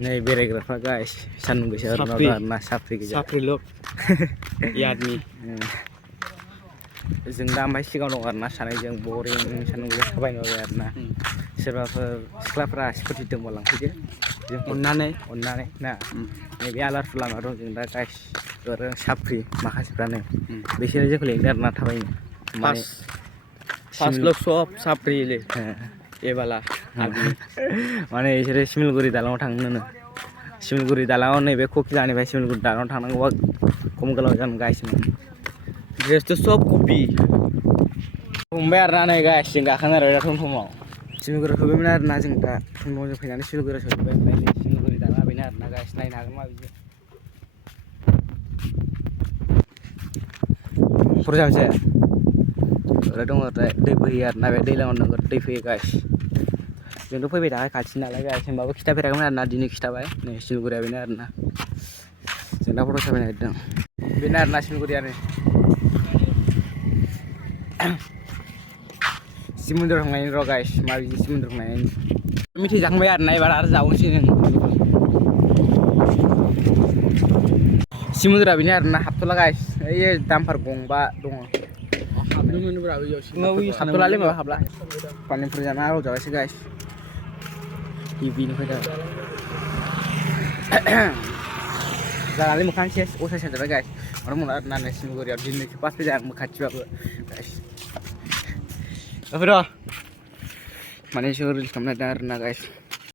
नै बेरायग्राफ्रा गाइस सान्दुं गोसा आरोना साफ्रि गोजा साफ्रिल' यादनि जों दा ओमफ्राय सिगाङाव दं आरोना सानैजों बरिं सान्दुं गोसा थाबायनो बाबाय आरोना सोरबाफोर सिख्लाफ्रा स्कुटि दंबा लांफैदो जोंखौ अननानै ना नैबे आलारफुल लामा दं जों दा गाइस आरो साफ्रि माखासेफ्रानो बिसोरो जोंखौ लिंदों आरोना थाबायनो फार्स्ट लोग सब साफ्रिले एबाला माने बिसोरो सिमलगुरि दालाङाव थांनो सिमलगुरि दालाङाव नैबे ककिलानिफ्राय सिमलगुरि दालाङाव थांनांगौबा खम गोलाव जागोन गाइस ड्रेसथ' सब कपि हमबाय आरोना नै गाइस जों गाखोनो आरो दा टमटमाव सिमलगुरियाव सफैबायमोन आरोना जों दा टमटमजों फैनानै सिमलगुरियाव सफैबाय ओमफ्राय नै सिमलगुरि दालाङा बेनो आरोना गाइस नायनो हागोन माबायदि बुरजा मोनसे ओरै दङ दै बोहैयो आरोना बे दैलाङाव नोगोद दै फैयो गाइस जोंथ' फैबाय थाखाय खाथि नालाय गाइस होमबाबो खिथाफेराखैमोन आरोना दिनै खिथाबाय नै सिमलगुरिया बेनो आरोना जों दा फट' साफायनो नागिरदों बेनो आरोना सिमलगुरियानो सिमन्दुर थांनायनि र' गाइस माबायदि सिमन्दुर थांनायनि मिथाइ जाखांबाय आरोना एबार आरो जाबावनोसै जों सिमन्दुरा बेनो आरोना हाबथ'ला गाइस ओइ दामफार गंबा दङ हाबथ'लालै माबा हाबला पानिफुरि जाना आराम जाबायसै गाइस गिबिनिफ्राय दा जानानै मोखां सेस असाइस जाबाय गाइस मानो मोना आरोना नै सिमलगुरियाव दिनैसो पास फैदों आं खाथिबाबो गाइस र' माने एसे रिल्स खालामनो नागिरदों आरोना गाइस